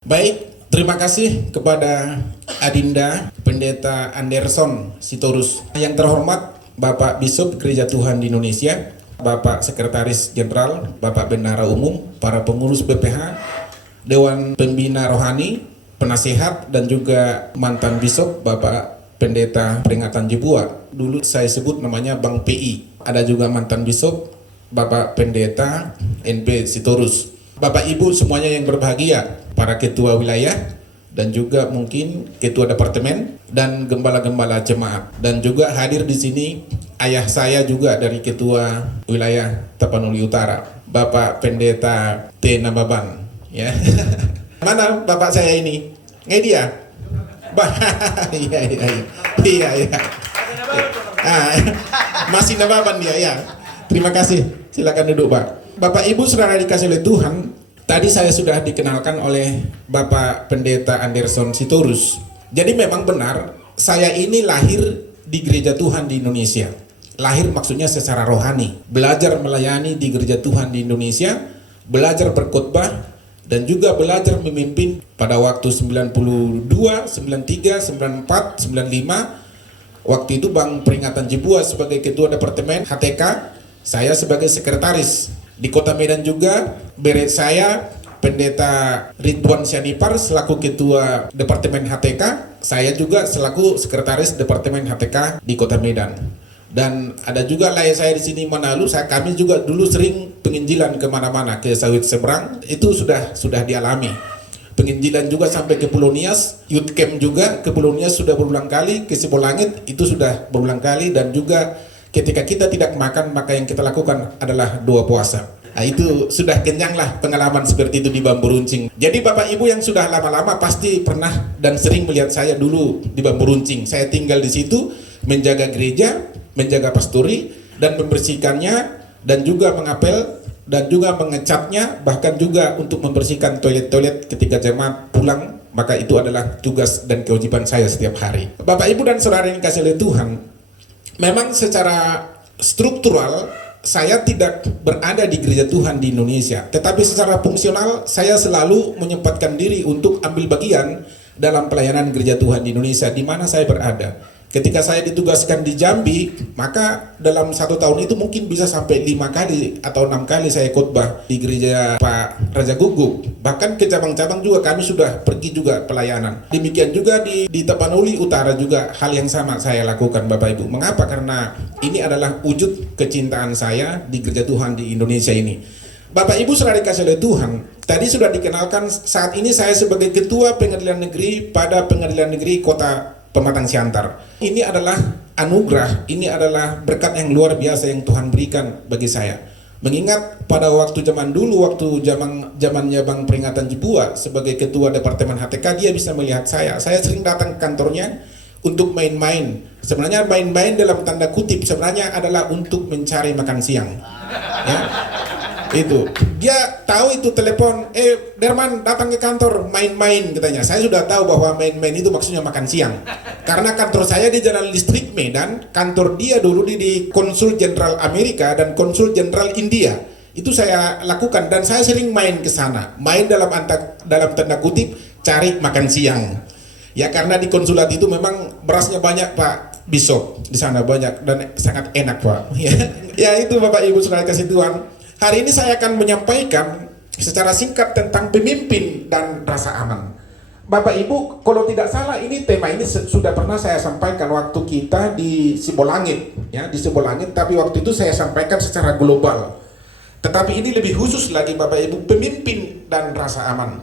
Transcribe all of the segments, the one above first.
Baik, terima kasih kepada Adinda Pendeta Anderson Sitorus. Yang terhormat Bapak Bishop Gereja Tuhan di Indonesia, Bapak Sekretaris Jenderal, Bapak Bendahara Umum, para pengurus BPH, Dewan Pembina Rohani, penasehat, dan juga mantan Bishop Bapak Pendeta Peringatan Jebua. Dulu saya sebut namanya Bang PI. Ada juga mantan Bishop Bapak Pendeta NP Sitorus. Bapak Ibu semuanya yang berbahagia, para ketua wilayah dan juga mungkin ketua departemen dan gembala-gembala jemaat, dan juga hadir di sini ayah saya juga dari ketua wilayah Tapanuli Utara, Bapak Pendeta T. Nababan, ya. Mana bapak saya ini? Nggak dia? Iya. Masih Nababan dia, ya. Terima kasih. Silakan duduk, Pak. Bapak Ibu saudara dikasih oleh Tuhan, tadi saya sudah dikenalkan oleh Bapak Pendeta Anderson Sitorus. Jadi memang benar, saya ini lahir di Gereja Tuhan di Indonesia. Lahir maksudnya secara rohani, belajar melayani di Gereja Tuhan di Indonesia, belajar berkhotbah, dan juga belajar memimpin pada waktu 92, 93, 94, 95. Waktu itu Bang Peringatan Jebua sebagai ketua departemen HTK, saya sebagai sekretaris. Di Kota Medan juga beret saya Pendeta Ridwan Syanipar selaku ketua departemen HTK, saya juga selaku sekretaris departemen HTK di Kota Medan. Dan ada juga layar saya di sini Manalu, kami juga dulu sering penginjilan kemana-mana, ke Sawit Seberang, itu sudah dialami. Penginjilan juga sampai ke Pulau Nias, youth camp juga ke Pulau Nias sudah berulang kali, ke Sibolangit itu sudah berulang kali, dan juga ketika kita tidak makan, maka yang kita lakukan adalah doa puasa. Nah, itu sudah kenyang lah pengalaman seperti itu di Bambu Runcing. Jadi Bapak Ibu yang sudah lama-lama pasti pernah dan sering melihat saya dulu di Bambu Runcing. Saya tinggal di situ, menjaga gereja, menjaga pastori, dan membersihkannya, dan juga mengapel, dan juga mengecatnya, bahkan juga untuk membersihkan toilet-toilet ketika jemaat pulang. Maka itu adalah tugas dan kewajiban saya setiap hari. Bapak Ibu dan saudara yang dikasih oleh Tuhan, memang secara struktural saya tidak berada di Gereja Tuhan di Indonesia, tetapi secara fungsional saya selalu menyempatkan diri untuk ambil bagian dalam pelayanan Gereja Tuhan di Indonesia di mana saya berada. Ketika saya ditugaskan di Jambi, maka dalam 1 tahun itu mungkin bisa sampai 5 kali atau 6 kali saya khotbah di gereja Pak Raja Guguk. Bahkan ke cabang-cabang juga kami sudah pergi juga pelayanan. Demikian juga di Tapanuli Utara juga hal yang sama saya lakukan, Bapak Ibu. Mengapa? Karena ini adalah wujud kecintaan saya di Gereja Tuhan di Indonesia ini. Bapak Ibu saudara dikasih oleh Tuhan, tadi sudah dikenalkan, saat ini saya sebagai Ketua Pengadilan Negeri pada Pengadilan Negeri Kota Pematang Siantar. Ini adalah anugerah, ini adalah berkat yang luar biasa yang Tuhan berikan bagi saya. Mengingat pada waktu zaman dulu, waktu zamannya Bang Peringatan Jebua sebagai ketua departemen HTK, dia bisa melihat saya. Saya sering datang ke kantornya untuk main-main. Sebenarnya main-main dalam tanda kutip sebenarnya adalah untuk mencari makan siang. Ya. Itu dia tahu itu telepon, Derman datang ke kantor main-main katanya. Saya sudah tahu bahwa main-main itu maksudnya makan siang, karena kantor saya di Jalan Listrik Medan, kantor dia dulu di Konsul Jenderal Amerika dan Konsul Jenderal India. Itu saya lakukan dan saya sering main ke sana, main dalam tanda kutip cari makan siang. Ya, karena di konsulat itu memang berasnya banyak, Pak Bishop, di sana banyak dan sangat enak, Pak. Ya itu Bapak Ibu saudara kasih Tuhan. Hari ini saya akan menyampaikan secara singkat tentang pemimpin dan rasa aman. Bapak Ibu, kalau tidak salah ini tema ini sudah pernah saya sampaikan waktu kita di Sibolangit, ya, di Sibolangit, tapi waktu itu saya sampaikan secara global. Tetapi ini lebih khusus lagi Bapak Ibu, pemimpin dan rasa aman.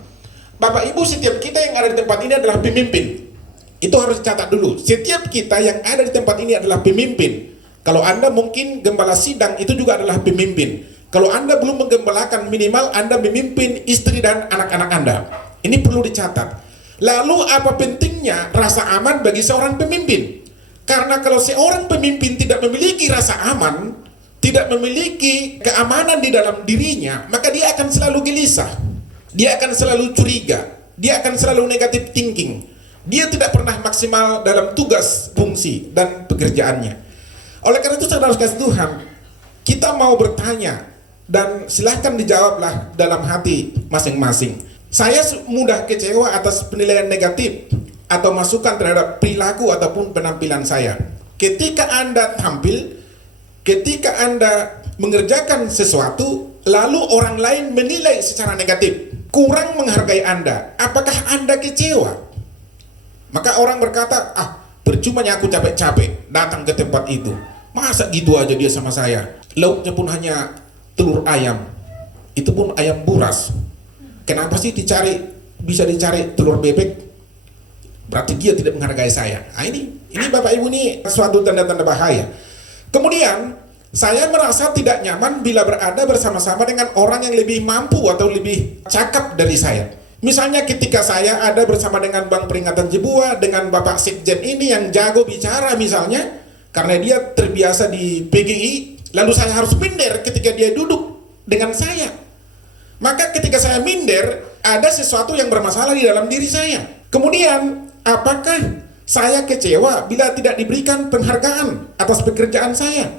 Bapak Ibu, setiap kita yang ada di tempat ini adalah pemimpin. Itu harus dicatat dulu. Setiap kita yang ada di tempat ini adalah pemimpin. Kalau Anda mungkin gembala sidang itu juga adalah pemimpin. Kalau Anda belum menggembalakan, minimal Anda memimpin istri dan anak-anak Anda. Ini perlu dicatat. Lalu apa pentingnya rasa aman bagi seorang pemimpin? Karena kalau seorang pemimpin tidak memiliki rasa aman, tidak memiliki keamanan di dalam dirinya, maka dia akan selalu gelisah. Dia akan selalu curiga. Dia akan selalu negative thinking. Dia tidak pernah maksimal dalam tugas, fungsi, dan pekerjaannya. Oleh karena itu saudara kasih Tuhan, kita mau bertanya, dan silahkan dijawablah dalam hati masing-masing. Saya mudah kecewa atas penilaian negatif atau masukan terhadap perilaku ataupun penampilan saya. Ketika Anda tampil, ketika Anda mengerjakan sesuatu, lalu orang lain menilai secara negatif, kurang menghargai Anda, apakah Anda kecewa? Maka orang berkata, percumanya aku capek-capek datang ke tempat itu. Masa gitu aja dia sama saya? Lauknya pun hanya telur ayam, itu pun ayam buras. Kenapa sih bisa dicari telur bebek? Berarti dia tidak menghargai saya. Ini Bapak Ibu, ini suatu tanda-tanda bahaya. Kemudian saya merasa tidak nyaman bila berada bersama-sama dengan orang yang lebih mampu atau lebih cakap dari saya. Misalnya ketika saya ada bersama dengan Bang Peringatan Jebua, dengan Bapak Sekjen ini yang jago bicara misalnya, karena dia terbiasa di PGI, lalu saya harus minder ketika dia duduk dengan saya. Maka ketika saya minder, ada sesuatu yang bermasalah di dalam diri saya. Kemudian, apakah saya kecewa bila tidak diberikan penghargaan atas pekerjaan saya?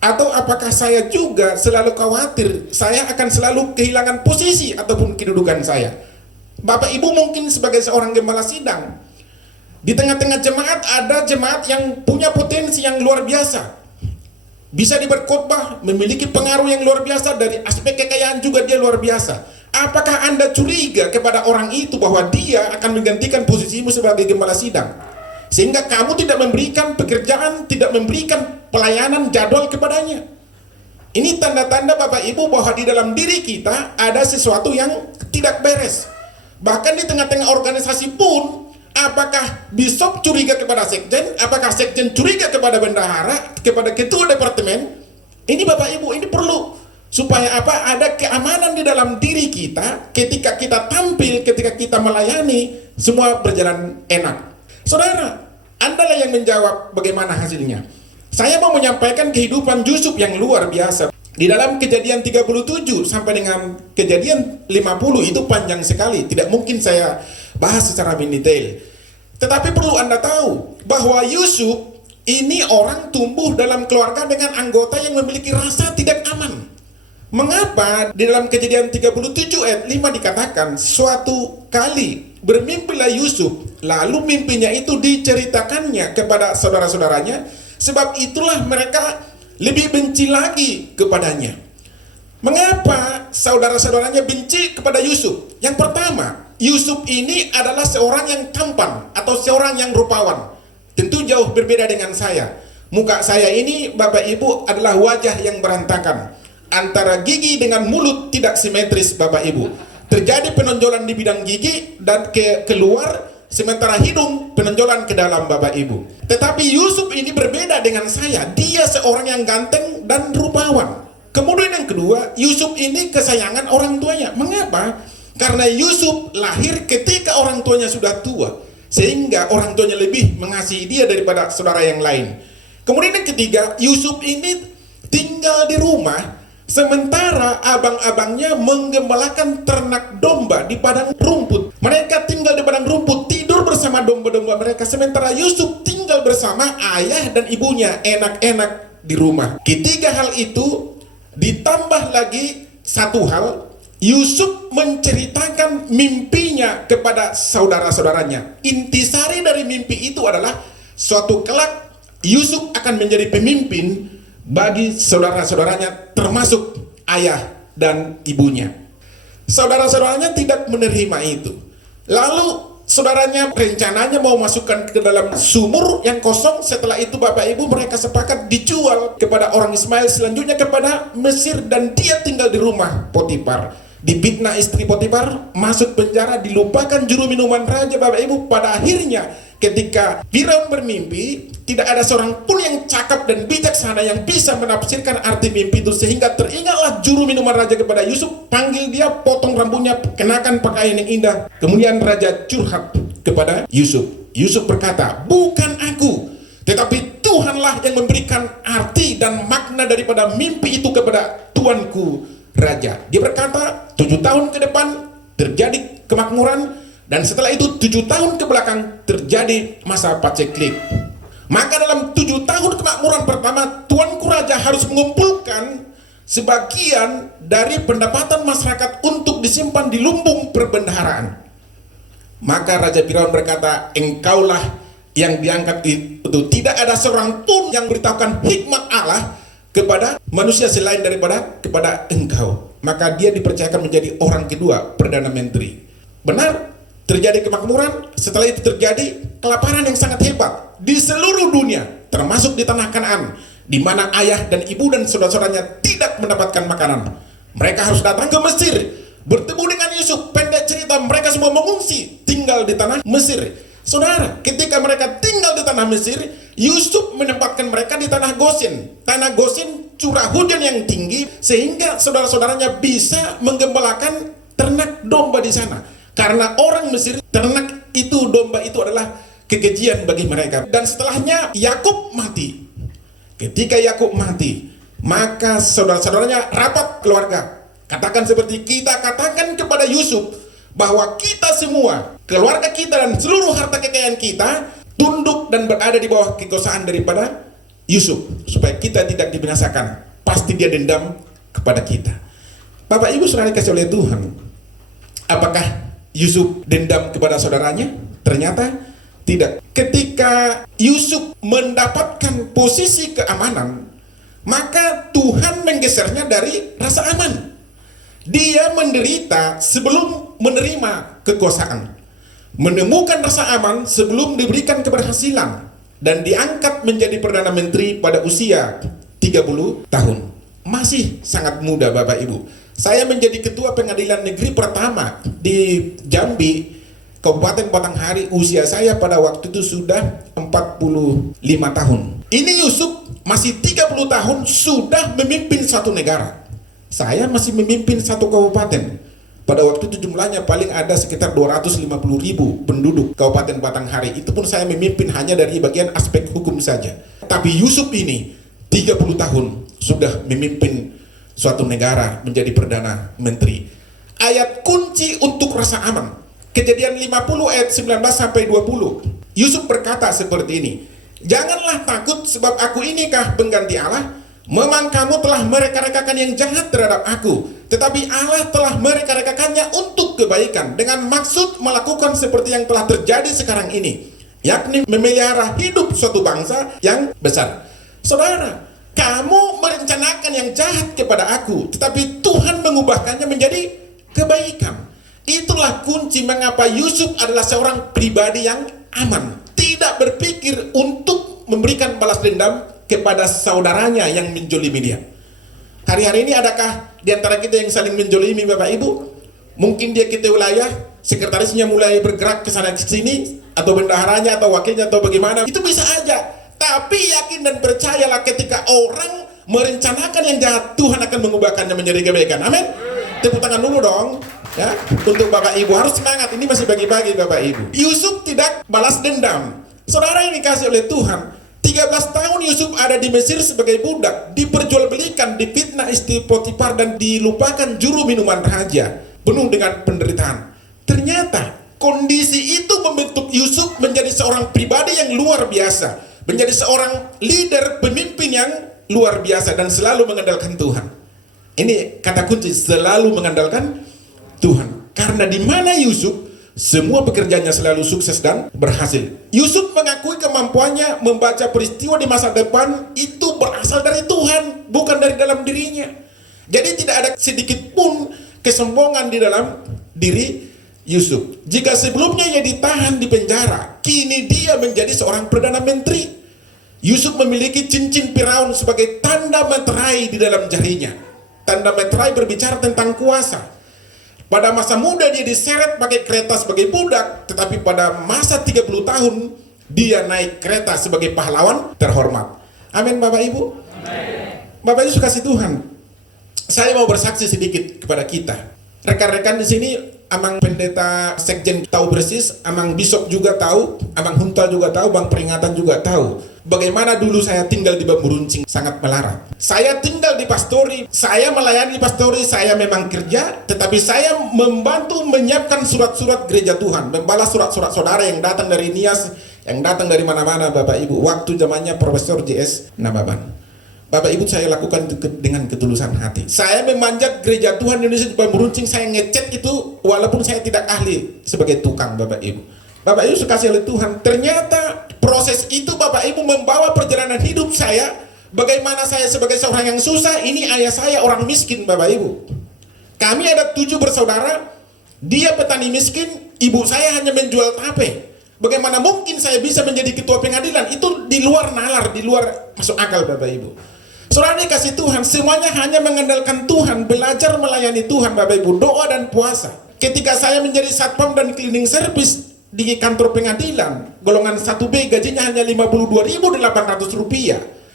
Atau apakah saya juga selalu khawatir saya akan selalu kehilangan posisi ataupun kedudukan saya? Bapak Ibu mungkin sebagai seorang gembala sidang, di tengah-tengah jemaat ada jemaat yang punya potensi yang luar biasa, bisa diberkhotbah, memiliki pengaruh yang luar biasa, dari aspek kekayaan juga dia luar biasa. Apakah Anda curiga kepada orang itu bahwa dia akan menggantikan posisimu sebagai gembala sidang, sehingga kamu tidak memberikan pekerjaan, tidak memberikan pelayanan jadwal kepadanya? Ini tanda-tanda Bapak Ibu bahwa di dalam diri kita ada sesuatu yang tidak beres. Bahkan di tengah-tengah organisasi pun, apakah bisop curiga kepada sekjen, apakah sekjen curiga kepada bendahara, kepada ketua departemen? Ini Bapak Ibu, ini perlu supaya ada keamanan di dalam diri kita. Ketika kita tampil, ketika kita melayani, semua berjalan enak. Saudara, Anda lah yang menjawab bagaimana hasilnya. Saya mau menyampaikan kehidupan Yusuf yang luar biasa. Di dalam Kejadian 37 sampai dengan Kejadian 50 itu panjang sekali, tidak mungkin saya bahas secara mendetail. Tetapi perlu Anda tahu bahwa Yusuf ini orang tumbuh dalam keluarga dengan anggota yang memiliki rasa tidak aman. Mengapa di dalam Kejadian 37 ayat 5 dikatakan, suatu kali bermimpilah Yusuf, lalu mimpinya itu diceritakannya kepada saudara-saudaranya, sebab itulah mereka lebih benci lagi kepadanya. Mengapa saudara-saudaranya benci kepada Yusuf? Yang pertama, Yusuf ini adalah seorang yang tampan atau seorang yang rupawan. Tentu jauh berbeda dengan saya. Muka saya ini, Bapak Ibu, adalah wajah yang berantakan. Antara gigi dengan mulut tidak simetris, Bapak Ibu. Terjadi penonjolan di bidang gigi dan keluar, sementara hidung penonjolan ke dalam, Bapak Ibu. Tetapi Yusuf ini berbeda dengan saya. Dia seorang yang ganteng dan rupawan. Kemudian yang kedua, Yusuf ini kesayangan orang tuanya. Mengapa? Karena Yusuf lahir ketika orang tuanya sudah tua, sehingga orang tuanya lebih mengasihi dia daripada saudara yang lain. Kemudian yang ketiga, Yusuf ini tinggal di rumah, sementara abang-abangnya menggembalakan ternak domba di padang rumput. Mereka tinggal di padang rumput, tidur bersama domba-domba mereka, sementara Yusuf tinggal bersama ayah dan ibunya, enak-enak di rumah. Ketiga hal itu ditambah lagi satu hal, Yusuf menceritakan mimpinya kepada saudara-saudaranya. Intisari dari mimpi itu adalah suatu kelak Yusuf akan menjadi pemimpin bagi saudara-saudaranya, termasuk ayah dan ibunya. Saudara-saudaranya tidak menerima itu. Lalu saudaranya rencananya mau masukkan ke dalam sumur yang kosong. Setelah itu Bapak Ibu mereka sepakat dijual kepada orang Ismail, selanjutnya kepada Mesir, dan dia tinggal di rumah Potifar. Difitnah istri Potifar, masuk penjara, dilupakan juru minuman raja, Bapak Ibu. Pada akhirnya ketika Firaun bermimpi, tidak ada seorang pun yang cakap dan bijaksana yang bisa menafsirkan arti mimpi itu, sehingga teringatlah juru minuman raja kepada Yusuf, panggil dia, potong rambutnya, kenakan pakaian yang indah. Kemudian raja curhat kepada Yusuf. Yusuf berkata, bukan aku, tetapi Tuhanlah yang memberikan arti dan makna daripada mimpi itu kepada tuanku raja. Dia berkata, 7 tahun ke depan terjadi kemakmuran, dan setelah itu 7 tahun ke belakang terjadi masa paceklik. Maka dalam 7 tahun kemakmuran pertama, tuanku raja harus mengumpulkan sebagian dari pendapatan masyarakat untuk disimpan di lumbung perbendaharaan. Maka Raja Firaun berkata, engkaulah yang diangkat itu. Tidak ada seorang pun yang beritahukan hikmat Allah kepada manusia selain kepada engkau. Maka dia dipercayakan menjadi orang kedua, Perdana Menteri. Benar, terjadi kemakmuran. Setelah itu terjadi kelaparan yang sangat hebat di seluruh dunia, termasuk di tanah Kanaan, di mana ayah dan ibu dan saudara-saudaranya tidak mendapatkan makanan. Mereka harus datang ke Mesir, bertemu dengan Yusuf. Pendek cerita, mereka semua mengungsi tinggal di tanah Mesir. Saudara, ketika mereka tinggal di tanah Mesir, Yusuf menempatkan mereka di tanah Gosen. Tanah Gosen curah hujan yang tinggi sehingga saudara-saudaranya bisa menggembalakan ternak domba di sana. Karena orang Mesir, ternak itu, domba itu adalah kekejian bagi mereka. Dan setelahnya Yakub mati. Ketika Yakub mati, maka saudara-saudaranya rapat keluarga. Katakan seperti kita katakan kepada Yusuf bahwa kita semua, keluarga kita dan seluruh harta kekayaan kita tunduk dan berada di bawah kekuasaan daripada Yusuf, supaya kita tidak dibinasakan. Pasti dia dendam kepada kita. Bapak Ibu saudara dikasih oleh Tuhan, apakah Yusuf dendam kepada saudaranya? Ternyata tidak. Ketika Yusuf mendapatkan posisi keamanan, maka Tuhan menggesernya dari rasa aman. Dia menderita sebelum menerima kekuasaan, menemukan rasa aman sebelum diberikan keberhasilan, dan diangkat menjadi Perdana Menteri pada usia 30 tahun. Masih sangat muda Bapak Ibu. Saya menjadi ketua pengadilan negeri pertama di Jambi, Kabupaten Batanghari. Usia saya pada waktu itu sudah 45 tahun. Ini Yusuf masih 30 tahun sudah memimpin satu negara. Saya masih memimpin satu kabupaten. Pada waktu itu jumlahnya paling ada sekitar 250.000 penduduk Kabupaten Batanghari. Itu pun saya memimpin hanya dari bagian aspek hukum saja. Tapi Yusuf ini 30 tahun sudah memimpin suatu negara menjadi Perdana Menteri. Ayat kunci untuk rasa aman, Kejadian 50 ayat 19 sampai 20. Yusuf berkata seperti ini, janganlah takut sebab aku inikah pengganti Allah. Memang kamu telah mereka-rekakan yang jahat terhadap aku, tetapi Allah telah mereka-rekakannya untuk kebaikan, dengan maksud melakukan seperti yang telah terjadi sekarang ini, yakni memelihara hidup suatu bangsa yang besar. Saudara, kamu merencanakan yang jahat kepada aku, tetapi Tuhan mengubahkannya menjadi kebaikan. Itulah kunci mengapa Yusuf adalah seorang pribadi yang aman, tidak berpikir untuk memberikan balas dendam kepada saudaranya yang menjolimi dia. Hari-hari ini adakah di antara kita yang saling menjolimi Bapak Ibu? Mungkin dia kita wilayah, sekretarisnya mulai bergerak ke sana ke sini, atau bendaharanya atau wakilnya atau bagaimana, itu bisa aja. Tapi yakin dan percayalah, ketika orang merencanakan yang jahat, Tuhan akan mengubahkannya menjadi kebaikan. Amin. Tepuk tangan dulu dong ya untuk Bapak Ibu, harus semangat. Ini masih bagi-bagi Bapak Ibu. Yusuf tidak balas dendam. Saudara yang dikasih oleh Tuhan, 13 tahun Yusuf ada di Mesir sebagai budak, diperjualbelikan, difitnah istri Potifar, dan dilupakan juru minuman raja, penuh dengan penderitaan. Ternyata kondisi itu membentuk Yusuf menjadi seorang pribadi yang luar biasa, menjadi seorang leader, pemimpin yang luar biasa, dan selalu mengandalkan Tuhan. Ini kata kunci, selalu mengandalkan Tuhan. Karena di mana Yusuf, semua pekerjaannya selalu sukses dan berhasil. Yusuf mengakui kemampuannya membaca peristiwa di masa depan itu berasal dari Tuhan, bukan dari dalam dirinya. Jadi tidak ada sedikit pun kesombongan di dalam diri Yusuf. Jika sebelumnya ia ditahan di penjara, kini dia menjadi seorang Perdana Menteri. Yusuf memiliki cincin Firaun sebagai tanda meterai di dalam jarinya. Tanda meterai berbicara tentang kuasa. Pada masa muda dia diseret pakai kereta sebagai budak, tetapi pada masa 30 tahun dia naik kereta sebagai pahlawan terhormat. Amin Bapak Ibu. Amin. Bapak Ibu kasih Tuhan. Saya mau bersaksi sedikit kepada kita. Rekan-rekan di sini, Amang Pendeta Sekjen tahu persis, Amang Bishop juga tahu, Amang Huntal juga tahu, Bang Peringatan juga tahu bagaimana dulu saya tinggal di Bambu Runcing, sangat melarat. Saya tinggal di pastori, saya melayani di pastori, saya memang kerja, tetapi saya membantu menyiapkan surat-surat gereja Tuhan, membalas surat-surat saudara yang datang dari Nias, yang datang dari mana-mana Bapak Ibu, waktu zamannya Profesor JS Nababan. Bapak Ibu, saya lakukan itu dengan ketulusan hati. Saya memanjat gereja Tuhan Indonesia di Meruncing, saya ngecat itu walaupun saya tidak ahli sebagai tukang, Bapak Ibu. Bapak Ibu dikasih oleh Tuhan. Ternyata proses itu Bapak Ibu membawa perjalanan hidup saya. Bagaimana saya sebagai seorang yang susah, ini ayah saya orang miskin, Bapak Ibu. Kami ada 7 bersaudara, dia petani miskin, ibu saya hanya menjual tape. Bagaimana mungkin saya bisa menjadi ketua pengadilan? Itu di luar nalar, di luar masuk akal, Bapak Ibu. Saudara dikasih Tuhan, semuanya hanya mengandalkan Tuhan, belajar melayani Tuhan, Bapak Ibu, doa dan puasa. Ketika saya menjadi satpam dan cleaning service di kantor pengadilan, golongan 1B, gajinya hanya Rp52.800.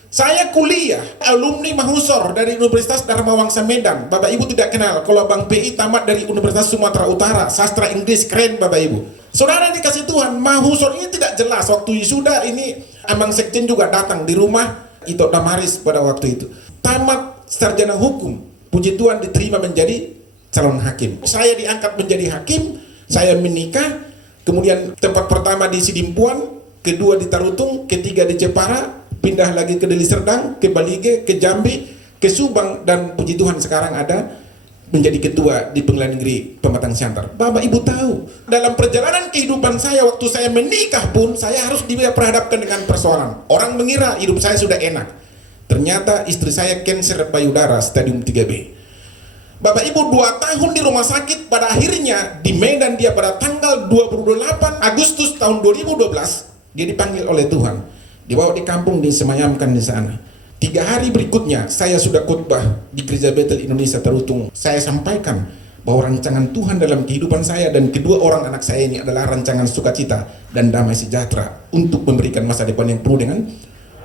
Saya kuliah, alumni Mahusor dari Universitas Dharma Wangsa Medan. Bapak Ibu tidak kenal, kalau Bang PI tamat dari Universitas Sumatera Utara, sastra Inggris, keren Bapak Ibu. Saudara dikasih Tuhan, Mahusor ini tidak jelas. Waktu wisuda ini, Amang Sekjen juga datang di rumah Ito Damaris pada waktu itu. Tamat sarjana hukum, puji Tuhan diterima menjadi calon hakim. Saya diangkat menjadi hakim, saya menikah, kemudian tempat pertama di Sidimpuan, kedua di Tarutung, ketiga di Jepara, pindah lagi ke Deli Serdang, ke Balige, ke Jambi, ke Subang, dan puji Tuhan sekarang ada menjadi ketua di Pengadilan Negeri Pematang Siantar. Bapak Ibu tahu, dalam perjalanan kehidupan saya waktu saya menikah pun saya harus diperhadapkan dengan persoalan. Orang mengira hidup saya sudah enak. Ternyata istri saya kanker payudara stadium 3B. Bapak Ibu 2 tahun di rumah sakit, pada akhirnya di Medan dia pada tanggal 28 Agustus tahun 2012 dia dipanggil oleh Tuhan. Dibawa di kampung, disemayamkan di sana. 3 hari berikutnya saya sudah khotbah di Gereja Betel Indonesia Tarutung. Saya sampaikan bahwa rancangan Tuhan dalam kehidupan saya dan kedua orang anak saya ini adalah rancangan sukacita dan damai sejahtera untuk memberikan masa depan yang penuh dengan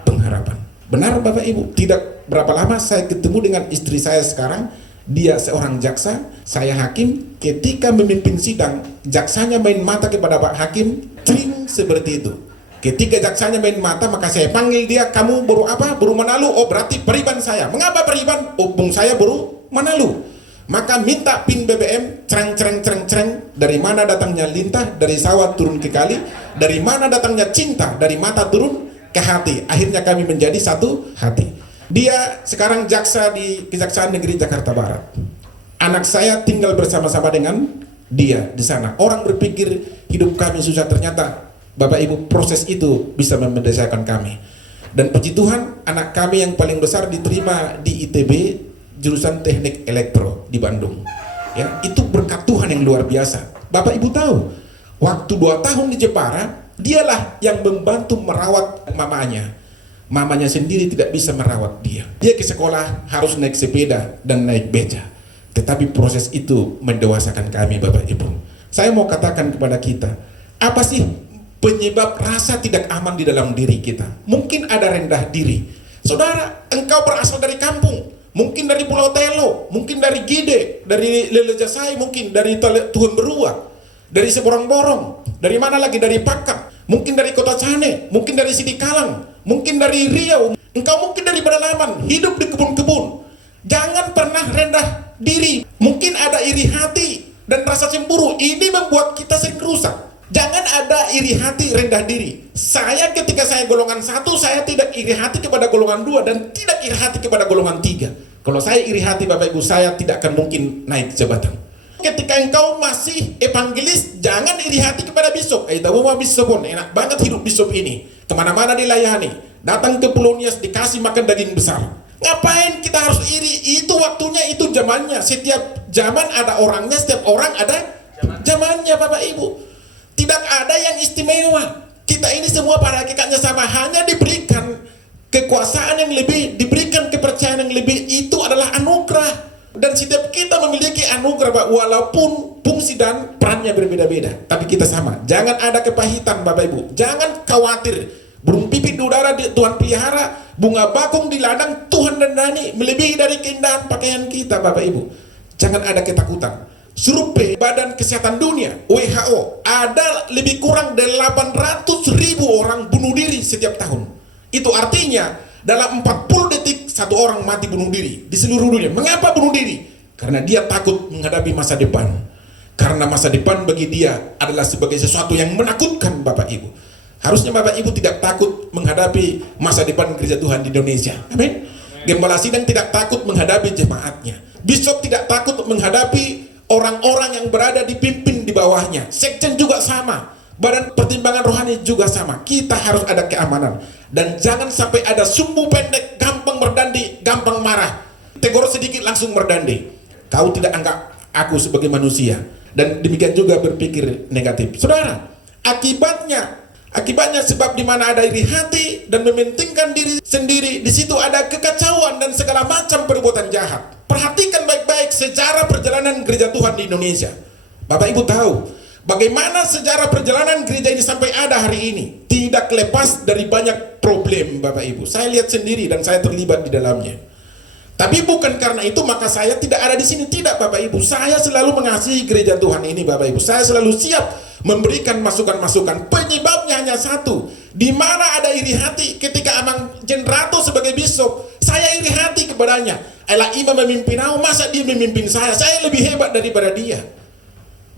pengharapan. Benar Bapak Ibu, tidak berapa lama saya ketemu dengan istri saya sekarang. Dia seorang jaksa, saya hakim. Ketika memimpin sidang, jaksanya main mata kepada Pak Hakim, tring seperti itu. Ketika jaksanya main mata, maka saya panggil dia, kamu baru apa? Baru Manado. Oh berarti periban saya. Mengapa periban? Oh bung saya baru Manado. Maka minta pin BBM, cereng. Dari mana datangnya lintah? Dari sawah turun ke kali. Dari mana datangnya cinta? Dari mata turun ke hati. Akhirnya kami menjadi satu hati. Dia sekarang jaksa di Kejaksaan Negeri Jakarta Barat. Anak saya tinggal bersama-sama dengan dia di sana. Orang berpikir hidup kami susah, ternyata Bapak Ibu proses itu bisa memberdayakan kami. Dan puji Tuhan, anak kami yang paling besar diterima di ITB jurusan Teknik Elektro di Bandung. Ya, itu berkat Tuhan yang luar biasa. Bapak Ibu tahu, waktu 2 tahun di Jepara, dialah yang membantu merawat mamanya. Mamanya sendiri tidak bisa merawat dia. Dia ke sekolah harus naik sepeda dan naik beca. Tetapi proses itu mendewasakan kami Bapak Ibu. Saya mau katakan kepada kita, apa sih penyebab rasa tidak aman di dalam diri kita? Mungkin ada rendah diri. Saudara, engkau berasal dari kampung, mungkin dari Pulau Telo, mungkin dari Gide, dari Lelejasai, mungkin dari Tuhun Berua, dari Seborong-Borong, dari mana lagi, dari Pakak, mungkin dari Kota Cane, mungkin dari Sidikalang, mungkin dari Riau, engkau mungkin dari Badalaman, hidup di kebun-kebun. Jangan pernah rendah diri. Mungkin ada iri hati dan rasa cemburu, ini membuat kita sering rusak. Jangan ada iri hati, rendah diri. Saya ketika saya golongan 1, saya tidak iri hati kepada golongan 2 dan tidak iri hati kepada golongan 3. Kalau saya iri hati Bapak Ibu, saya tidak akan mungkin naik jabatan. Ketika engkau masih evangelis, jangan iri hati kepada bisop. Bisopon, enak banget hidup bisop ini. Kemana-mana dilayani. Datang ke Pulau Nias dikasih makan daging besar. Ngapain kita harus iri? Itu waktunya, itu zamannya. Setiap zaman ada orangnya, setiap orang ada zamannya Bapak Ibu. Tidak ada yang istimewa. Kita ini semua pada hakikatnya sama, hanya diberikan kekuasaan yang lebih, diberikan kepercayaan yang lebih. Itu adalah anugerah. Dan setiap kita memiliki anugerah, Pak, walaupun fungsi dan perannya berbeda-beda, tapi kita sama. Jangan ada kepahitan Bapak Ibu. Jangan khawatir. Burung pipit di udara Tuhan pelihara, bunga bakung di ladang Tuhan dandani, melebihi dari keindahan pakaian kita Bapak Ibu. Jangan ada ketakutan. Survei Badan Kesehatan Dunia WHO, ada lebih kurang dari 800.000 orang bunuh diri setiap tahun. Itu artinya dalam 40 detik 1 orang mati bunuh diri di seluruh dunia. Mengapa bunuh diri? Karena dia takut menghadapi masa depan. Karena masa depan bagi dia adalah sebagai sesuatu yang menakutkan Bapak Ibu. Harusnya Bapak Ibu tidak takut menghadapi masa depan gereja Tuhan di Indonesia. Amin. Gembala sidang tidak takut menghadapi jemaatnya. Bishop tidak takut menghadapi orang-orang yang berada dipimpin di bawahnya. Sekjen juga sama. Badan pertimbangan rohani juga sama. Kita harus ada keamanan. Dan jangan sampai ada sumbu pendek, gampang berdandi, gampang marah. Tegur sedikit langsung berdandi. Kau tidak anggap aku sebagai manusia. Dan demikian juga berpikir negatif. Saudara, Akibatnya sebab di mana ada iri hati dan mementingkan diri sendiri, di situ ada kekacauan dan segala macam perbuatan jahat. Perhatikan baik-baik sejarah perjalanan gereja Tuhan di Indonesia. Bapak Ibu tahu bagaimana sejarah perjalanan gereja ini sampai ada hari ini. Tidak lepas dari banyak problem, Bapak Ibu. Saya lihat sendiri dan saya terlibat di dalamnya. Tapi bukan karena itu maka saya tidak ada di sini. Tidak, Bapak Ibu. Saya selalu mengasihi gereja Tuhan ini, Bapak Ibu. Saya selalu siap memberikan masukan-masukan. Penyebabnya hanya satu. Di mana ada iri hati, ketika Amang Jenrato sebagai bishop, saya iri hati kepadanya. Elah imam memimpin aku, masa dia memimpin saya? Saya lebih hebat daripada dia.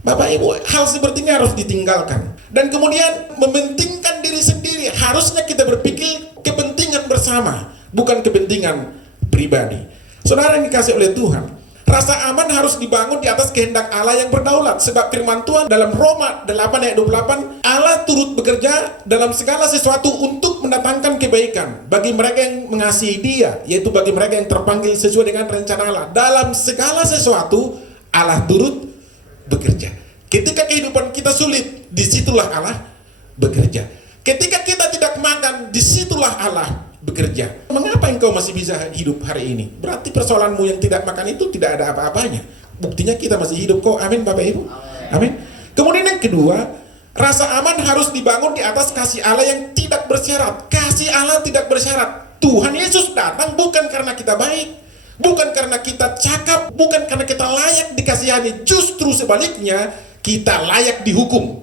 Bapak Ibu, hal seperti ini harus ditinggalkan. Dan kemudian mementingkan diri sendiri. Harusnya kita berpikir kepentingan bersama, bukan kepentingan pribadi. Saudara yang dikasih oleh Tuhan, rasa aman harus dibangun di atas kehendak Allah yang berdaulat. Sebab firman Tuhan dalam Roma 8 ayat 28, Allah turut bekerja dalam segala sesuatu untuk mendatangkan kebaikan bagi mereka yang mengasihi Dia, yaitu bagi mereka yang terpanggil sesuai dengan rencana Allah. Dalam segala sesuatu Allah turut bekerja. Ketika kehidupan kita sulit, disitulah Allah bekerja. Ketika kita tidak makan, disitulah Allah bekerja. Mengapa engkau masih bisa hidup hari ini? Berarti persoalanmu yang tidak makan itu tidak ada apa-apanya. Buktinya kita masih hidup kok. Amin, Bapak Ibu. Amin. Kemudian yang kedua, rasa aman harus dibangun di atas kasih Allah yang tidak bersyarat. Kasih Allah tidak bersyarat. Tuhan Yesus datang bukan karena kita baik, bukan karena kita cakap, bukan karena kita layak dikasihani. Justru sebaliknya, kita layak dihukum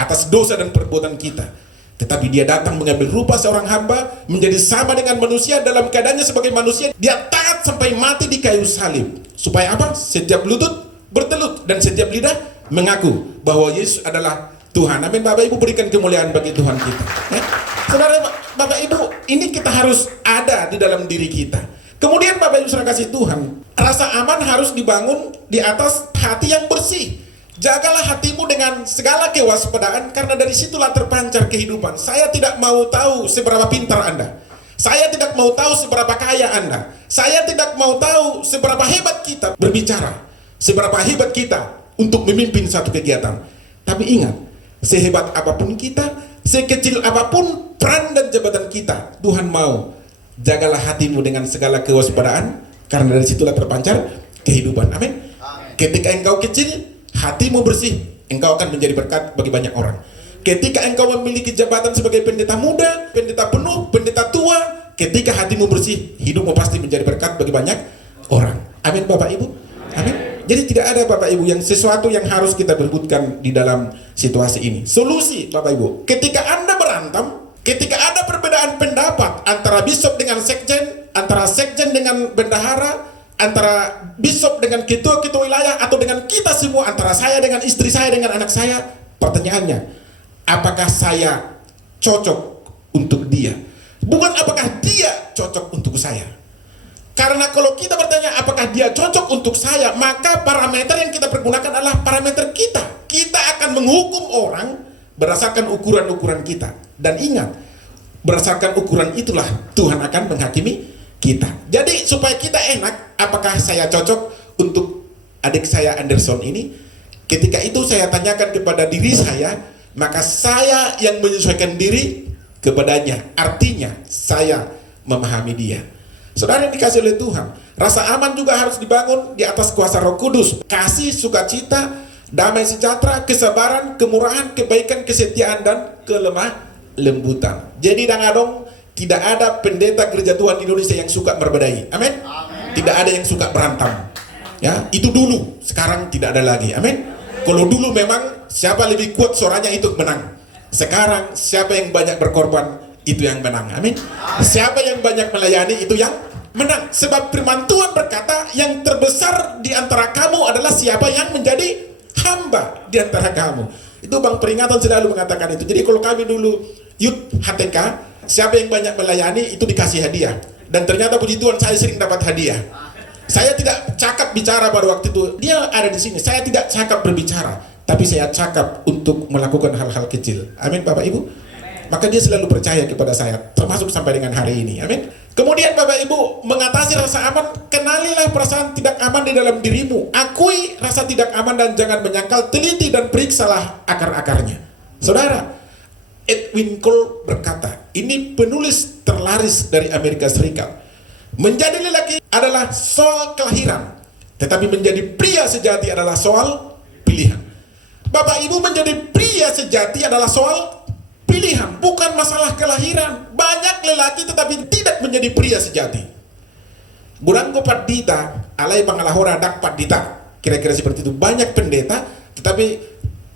atas dosa dan perbuatan kita. Tetapi Dia datang mengambil rupa seorang hamba, menjadi sama dengan manusia, dalam keadaannya sebagai manusia. Dia taat sampai mati di kayu salib. Supaya apa? Setiap lutut bertelut dan setiap lidah mengaku bahwa Yesus adalah Tuhan. Amin. Bapak Ibu, berikan kemuliaan bagi Tuhan kita. Ya. Saudara, Bapak Ibu, ini kita harus ada di dalam diri kita. Kemudian Bapak Ibu saudara kasih Tuhan, rasa aman harus dibangun di atas hati yang bersih. Jagalah hatimu dengan segala kewaspadaan, karena dari situlah terpancar kehidupan. Saya tidak mau tahu seberapa pintar Anda. Saya tidak mau tahu seberapa kaya Anda. Saya tidak mau tahu seberapa hebat kita berbicara, seberapa hebat kita untuk memimpin satu kegiatan. Tapi ingat, sehebat apapun kita, sekecil apapun peran dan jabatan kita, Tuhan mau jagalah hatimu dengan segala kewaspadaan, karena dari situlah terpancar kehidupan. Amin. Ketika engkau kecil, hatimu bersih, engkau akan menjadi berkat bagi banyak orang. Ketika engkau memiliki jabatan sebagai pendeta muda, pendeta penuh, pendeta tua, ketika hatimu bersih, hidupmu pasti menjadi berkat bagi banyak orang. Amin, Bapak Ibu. Amin. Jadi tidak ada, Bapak Ibu, yang sesuatu yang harus kita berebutkan di dalam situasi ini. Solusi, Bapak Ibu, ketika Anda berantem, ketika ada perbedaan pendapat antara bishop dengan sekjen, antara sekjen dengan bendahara, antara bishop dengan ketua-ketua wilayah, atau dengan kita semua, antara saya dengan istri saya, dengan anak saya, pertanyaannya, apakah saya cocok untuk dia? Bukan apakah dia cocok untuk saya. Karena kalau kita bertanya apakah dia cocok untuk saya, maka parameter yang kita pergunakan adalah parameter kita. Kita akan menghukum orang berdasarkan ukuran-ukuran kita. Dan ingat, berdasarkan ukuran itulah Tuhan akan menghakimi kita. Jadi supaya kita enak, apakah saya cocok untuk adik saya Anderson ini? Ketika itu saya tanyakan kepada diri saya, maka saya yang menyesuaikan diri kepadanya. Artinya saya memahami dia. Saudara yang dikasih oleh Tuhan, rasa aman juga harus dibangun di atas kuasa Roh Kudus. Kasih, sukacita, damai sejahtera, kesabaran, kemurahan, kebaikan, kesetiaan, dan kelemah lembutan. Jadi dangadong, tidak ada pendeta gereja Tuhan di Indonesia yang suka berbedai. Amin. Tidak ada yang suka berantem. Ya, itu dulu, sekarang tidak ada lagi. Amin. Kalau dulu memang siapa lebih kuat suaranya itu menang. Sekarang siapa yang banyak berkorban itu yang menang. Amin. Siapa yang banyak melayani itu yang menang. Sebab firman Tuhan berkata, yang terbesar di antara kamu adalah siapa yang menjadi hamba di antara kamu. Itu Bang Peringatan selalu mengatakan itu. Jadi kalau kami dulu youth HTK, siapa yang banyak melayani itu dikasih hadiah. Dan ternyata puji Tuhan saya sering dapat hadiah. Saya tidak cakap bicara pada waktu itu. Dia ada di sini. Saya tidak cakap berbicara, tapi saya cakap untuk melakukan hal-hal kecil. Amin Bapak Ibu. Maka dia selalu percaya kepada saya, termasuk sampai dengan hari ini. Amin. Kemudian Bapak Ibu, mengatasi rasa aman, kenalilah perasaan tidak aman di dalam dirimu. Akui rasa tidak aman dan jangan menyangkal, teliti dan periksalah akar-akarnya. Saudara, Edwin Cole berkata, ini penulis terlaris dari Amerika Serikat. Menjadi lelaki adalah soal kelahiran, tetapi menjadi pria sejati adalah soal pilihan. Bapak Ibu, menjadi pria sejati adalah soal pilihan, bukan masalah kelahiran. Banyak lelaki tetapi tidak menjadi pria sejati. Burangko Padita, alai pangalahora dak Padita. Kira-kira seperti itu. Banyak pendeta tetapi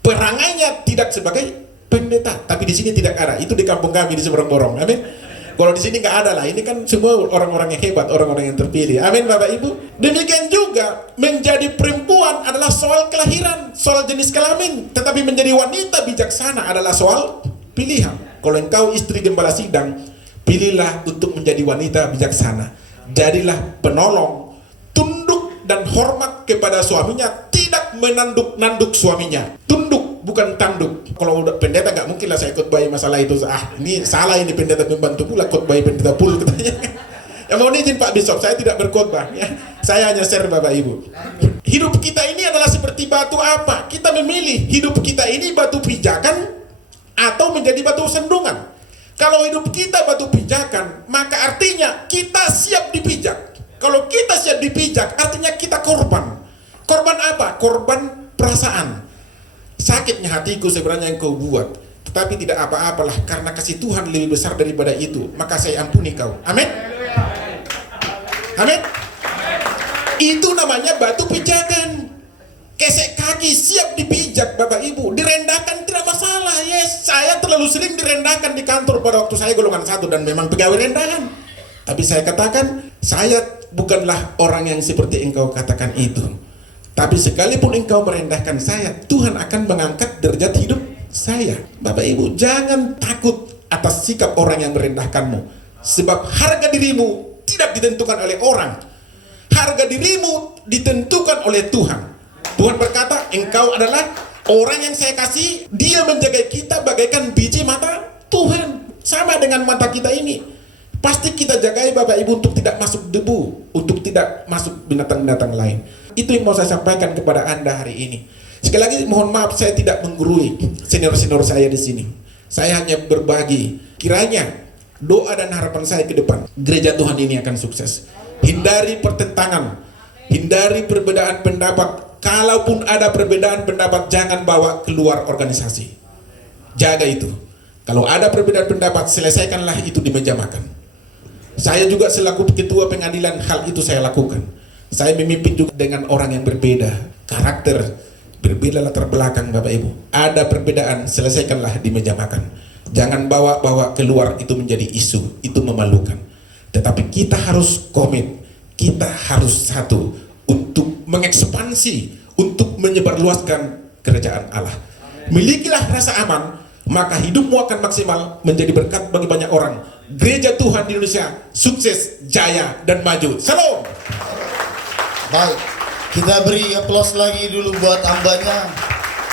perangainya tidak sebagai pendeta, tapi di sini tidak ada. Itu di kampung kami di Seberang Borong. Amin. Kalau di sini nggak ada lah. Ini kan semua orang-orang yang hebat, orang-orang yang terpilih. Amin Bapak Ibu. Demikian juga menjadi perempuan adalah soal kelahiran, soal jenis kelamin. Tetapi menjadi wanita bijaksana adalah soal pilihan. Kalau engkau istri gembala sidang, pilihlah untuk menjadi wanita bijaksana. Jadilah penolong, tunduk dan hormat kepada suaminya, tidak menanduk-nanduk suaminya. Tunduk bukan tanduk. Kalau udah pendeta nggak mungkin lah saya khotbah masalah itu. Ini salah, ini pendeta membantu pula khotbah pendeta pul katanya. Ya mohon izin Pak Bishop, saya tidak berkhotbah ya. Saya hanya share Bapak Ibu. Hidup kita ini adalah seperti batu apa? Kita memilih hidup kita ini batu pijakan atau menjadi batu sandungan. Kalau hidup kita batu pijakan, maka artinya kita siap dipijak. Kalau kita siap dipijak, artinya kita korban. Korban apa? Korban perasaan. Sakitnya hatiku sebenarnya yang kau buat, tetapi tidak apa-apalah karena kasih Tuhan lebih besar daripada itu, maka saya ampuni kau. Amin. Amin. Itu namanya batu pijakan. Kesek kaki siap dipijak Bapak Ibu, direndahkan tidak masalah. Yes, saya terlalu sering direndahkan di kantor pada waktu saya golongan 1 dan memang pegawai rendahan. Tapi saya katakan, saya bukanlah orang yang seperti engkau katakan itu. Tapi sekalipun engkau merendahkan saya, Tuhan akan mengangkat derajat hidup saya. Bapak Ibu, jangan takut atas sikap orang yang merendahkanmu. Sebab harga dirimu tidak ditentukan oleh orang. Harga dirimu ditentukan oleh Tuhan. Tuhan berkata, engkau adalah orang yang saya kasih. Dia menjaga kita bagaikan biji mata Tuhan. Sama dengan mata kita ini. Pasti kita jagai Bapak Ibu untuk tidak masuk debu, untuk tidak masuk binatang-binatang lain. Itu yang mau saya sampaikan kepada Anda hari ini. Sekali lagi mohon maaf saya tidak menggurui senior-senior saya di sini. Saya hanya berbagi. Kiranya doa dan harapan saya ke depan, gereja Tuhan ini akan sukses. Hindari pertentangan, hindari perbedaan pendapat. Kalaupun ada perbedaan pendapat, jangan bawa keluar organisasi. Jaga itu. Kalau ada perbedaan pendapat, selesaikanlah itu di meja makan. Saya juga selaku ketua pengadilan, hal itu saya lakukan. Saya memimpin juga dengan orang yang berbeda karakter, berbeda latar belakang Bapak Ibu. Ada perbedaan, selesaikanlah di meja makan. Jangan bawa keluar, itu menjadi isu, itu memalukan. Tetapi kita harus komit, kita harus satu untuk mengekspansi, untuk menyebarluaskan kerajaan Allah. Milikilah rasa aman, maka hidupmu akan maksimal menjadi berkat bagi banyak orang. Gereja Tuhan di Indonesia sukses, jaya, dan maju. Salam. Baik, kita beri aplaus lagi dulu buat hambanya,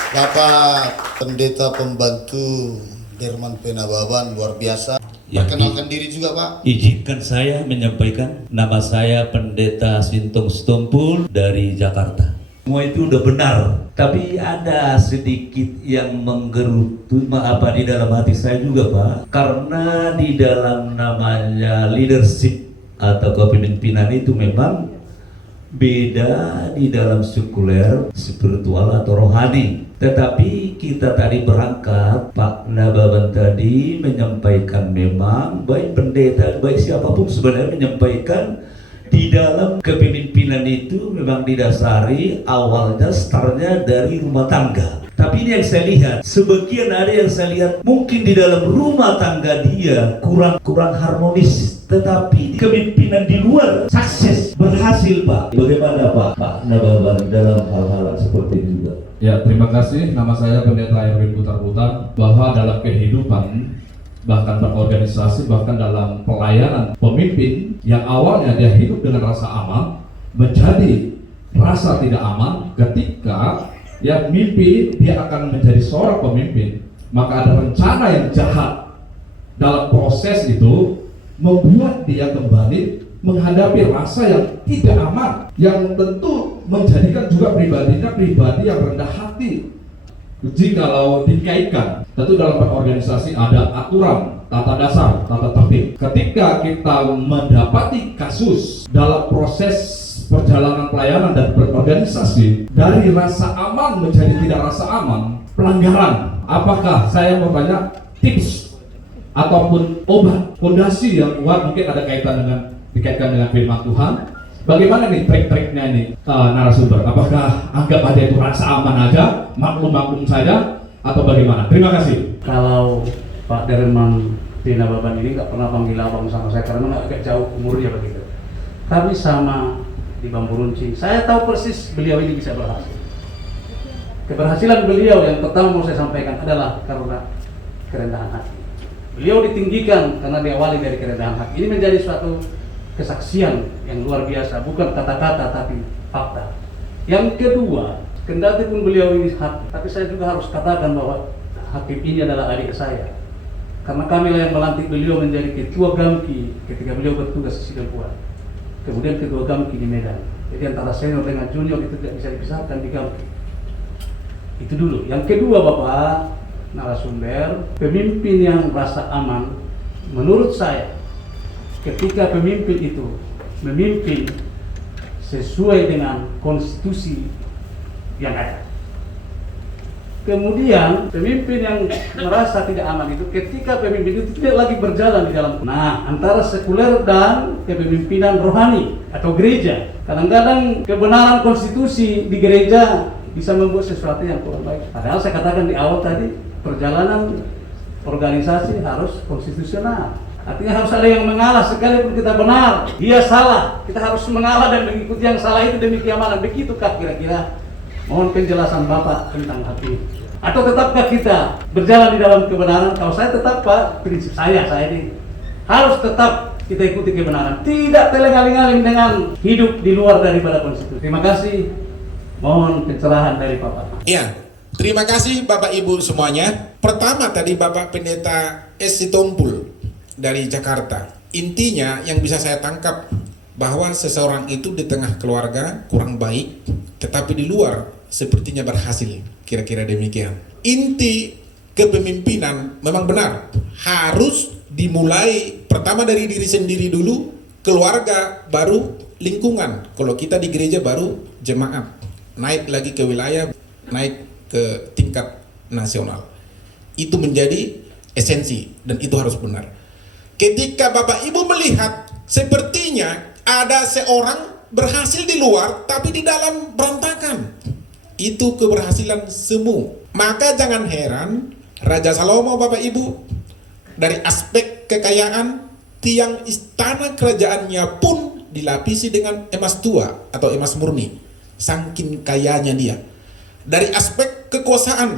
Bapak Pendeta Pembantu Derman Penababan, luar biasa. Perkenalkan diri juga Pak. Izinkan saya menyampaikan, nama saya Pendeta Sintong Stompul dari Jakarta. Semua itu udah benar, tapi ada sedikit yang menggerutu di dalam hati saya juga Pak. Karena di dalam namanya leadership atau kepemimpinan itu memang beda di dalam sekuler, spiritual atau rohani. Tetapi kita tadi berangkat, Pak Nababan tadi menyampaikan memang baik pendeta, baik siapapun sebenarnya menyampaikan di dalam kepemimpinan itu memang didasari awalnya startnya dari rumah tangga. Tapi ini yang saya lihat, sebagian ada yang saya lihat mungkin di dalam rumah tangga dia kurang harmonis, tetapi kepemimpinan di luar sukses, berhasil Pak. Bagaimana Pak Nababan dalam hal-hal seperti itu juga? Ya, terima kasih. Nama saya Pendeta Erwin Putar-Putar. Bahwa dalam kehidupan bahkan berorganisasi, bahkan dalam pelayanan pemimpin yang awalnya dia hidup dengan rasa aman menjadi rasa tidak aman ketika dia mimpi dia akan menjadi seorang pemimpin. Maka ada rencana yang jahat dalam proses itu membuat dia kembali menghadapi rasa yang tidak aman, yang tentu menjadikan juga pribadinya pribadi yang rendah hati. Jikalau dikaitkan, tentu dalam berorganisasi ada aturan, tata dasar, tata tertib. Ketika kita mendapati kasus dalam proses perjalanan pelayanan dan berorganisasi dari rasa aman menjadi tidak rasa aman, pelanggaran, apakah saya mau banyak tips ataupun obat, fondasi yang kuat, mungkin ada dikaitkan dengan firman Tuhan. Bagaimana nih trik-triknya ini narasumber? Apakah anggap ada itu rasa aman aja, maklum-maklum saja, atau bagaimana? Terima kasih. Kalau Pak Derman Pena Baban ini nggak pernah panggil abang sama saya karena agak jauh umurnya begitu. Kami sama di Bambu Runcing. Saya tahu persis beliau ini bisa berhasil. Keberhasilan beliau yang pertama mau saya sampaikan adalah karena kerendahan hati. Beliau ditinggikan karena diawali dari kerendahan hati. Ini menjadi suatu kesaksian yang luar biasa, bukan kata-kata tapi fakta. Yang kedua, kendati pun beliau ini hakim, tapi saya juga harus katakan bahwa hakim ini adalah adik saya. Karena kamilah yang melantik beliau menjadi ketua Gamki ketika beliau bertugas di Sidempuan. Kemudian ketua Gamki di Medan. Jadi antara senior dengan junior itu tidak bisa dipisahkan di Gamki. Itu dulu. Yang kedua, Bapak narasumber, pemimpin yang rasa aman, menurut saya ketika pemimpin itu memimpin sesuai dengan konstitusi yang ada. Kemudian pemimpin yang merasa tidak aman itu ketika pemimpin itu tidak lagi berjalan di dalam antara sekuler dan kepemimpinan rohani atau gereja. Kadang-kadang kebenaran konstitusi di gereja bisa membuat sesuatu yang kurang baik. Padahal saya katakan di awal tadi, perjalanan organisasi harus konstitusional. Artinya harus ada yang mengalah sekalipun kita benar, dia salah. Kita harus mengalah dan mengikuti yang salah itu demi keamanan. Begitukah kira-kira? Mohon penjelasan Bapak tentang hal ini. Atau tetapkah kita berjalan di dalam kebenaran? Kalau saya tetap, Pak, prinsip saya ini harus tetap kita ikuti kebenaran. Tidak telengaling-aling dengan hidup di luar daripada konstitusi. Terima kasih. Mohon pencerahan dari Bapak. Ya, terima kasih Bapak Ibu semuanya. Pertama tadi Bapak Pendeta S. Sitompul dari Jakarta. Intinya yang bisa saya tangkap bahwa seseorang itu di tengah keluarga kurang baik, tetapi di luar sepertinya berhasil. Kira-kira demikian. Inti kepemimpinan memang benar. Harus dimulai pertama dari diri sendiri dulu, keluarga, baru lingkungan. Kalau kita di gereja baru jemaat. Naik lagi ke wilayah, naik ke tingkat nasional. Itu menjadi esensi dan itu harus benar. Ketika Bapak Ibu melihat sepertinya ada seorang berhasil di luar tapi di dalam berantakan, itu keberhasilan semu. Maka jangan heran Raja Salomo Bapak Ibu dari aspek kekayaan, tiang istana kerajaannya pun dilapisi dengan emas tua atau emas murni. Saking kayanya dia. Dari aspek kekuasaan,